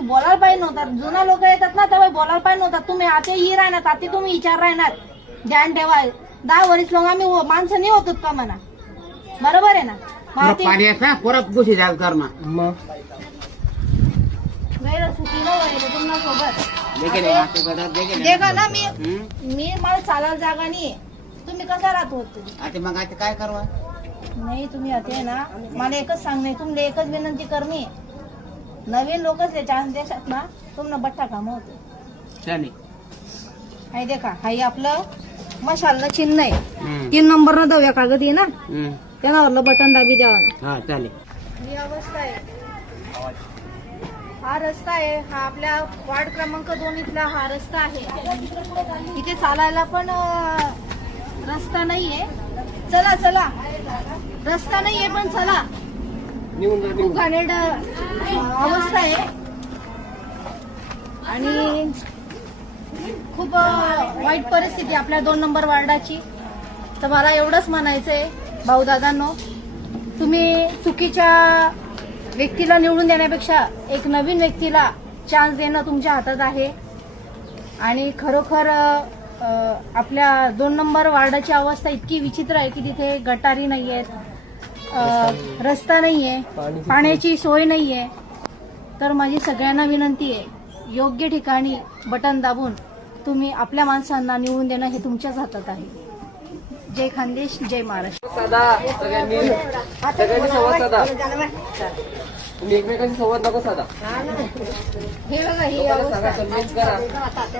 तुम्ही बोलायला पाहिजे नव्हता. जुना लोक येतात ना तेव्हा बोलायला पाहिजे नव्हता. तुम्ही आता ही राहणार, आता तुम्ही विचार राहणार. ध्यान ठेवा, 10 वर्ष लोक आम्ही माणसं नाही होतो का म्हणा. बरोबर आहे ना. परत गोष्टी जाग करणं मग देखा ना मी मला चालायला जागा नाही. तुम्ही कसा राहत होते मग आता काय करवा नाही. तुम्ही आता ना मला एकच सांगणे, तुमले एकच विनंती करणे. नवीन लोकच चान्स देशात ना तुम्हाला बट्टा काम होते. हाय देखा, हाय आपलं मशालनं चिन्ह आहे. 3 नंबर न दव्या कागद आहे ना त्यावरलं बटन दाबी द्यावा. चालेल. ही अवस्था आहे. हा रस्ता आहे, हा आपल्या वार्ड क्रमांक 2 इथला हा रस्ता आहे. इथे चालायला पण रस्ता नाहीये. चला चला, रस्ता नाहीये पण चला. खूप घाणेरड अवस्था आहे आणि खूप वाईट परिस्थिती आपल्या 2 नंबर वार्डाची. तर मला एवढंच म्हणायचंय भाऊ दादांनो, तुम्ही चुकीच्या व्यक्तीला निवडून देण्यापेक्षा एक नवीन व्यक्तीला चान्स देणं तुमच्या हातात आहे. आणि खरोखर आपल्या 2 नंबर वार्डाची अवस्था इतकी विचित्र आहे की तिथे गटारी नाहीयेत, रस्ता नाहीये, पाण्याची सोय नाहीये. तर माझी सगळ्यांना विनंती आहे, योग्य ठिकाणी बटन दाबून तुम्ही आपल्या माणसांना निवडून देणं हे तुमच्याच हातात आहे. जय खानदेश, जय महाराष्ट्र. सगळ्यांनी संवाद साधा. तुम्ही एकमेकांशी संवाद नको साधा. हे बघा, ही अवस्था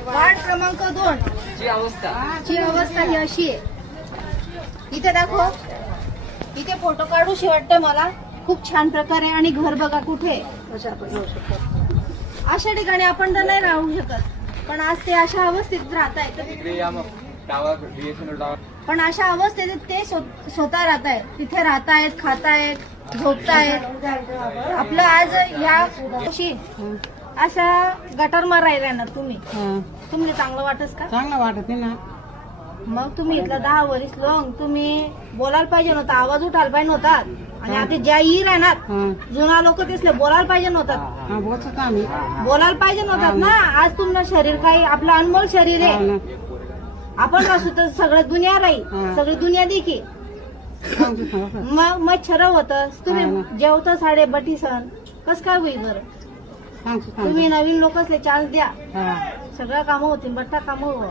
वार्ड क्रमांक 2 ची अवस्था ही अशी आहे. इथे दाखव, इथे फोटो काढूशी वाटतं मला. खूप छान प्रकारे. आणि घर बघा कुठे. अशा ठिकाणी आपण तर नाही राहू शकत, पण आज ते अशा अवस्थेत राहत आहेत. पण अशा अवस्थेत ते स्वतः राहत आहेत. तिथे राहतायत, खातायत, झोपतायत. आपलं आज या अशा गटर मारायला राहणार तुम्ही. तुम्ही चांगलं वाटत का? चांगलं वाटत नाही ना. मग तुम्ही इथलं 10 वर्ष लोक तुम्ही बोलायला पाहिजे नव्हता, आवाज उठायला पाहिजे नव्हता. आणि आता ज्या ही राहणार जुना लोक तेसले बोलायला पाहिजे नव्हतात. बोलायला पाहिजे नव्हतात ना. आज तुमचं शरीर काही आपलं अनमोल शरीर आहे. आपण असू तर सगळं दुनिया राहील, सगळी दुनिया देखी. मग मच्छर होत तुम्ही जेवता साडे बटी सण कस काय होईल बरं. तुम्ही नवीन लोकसले चान्स द्या, सगळं कामं होतील, बट्टा कामं.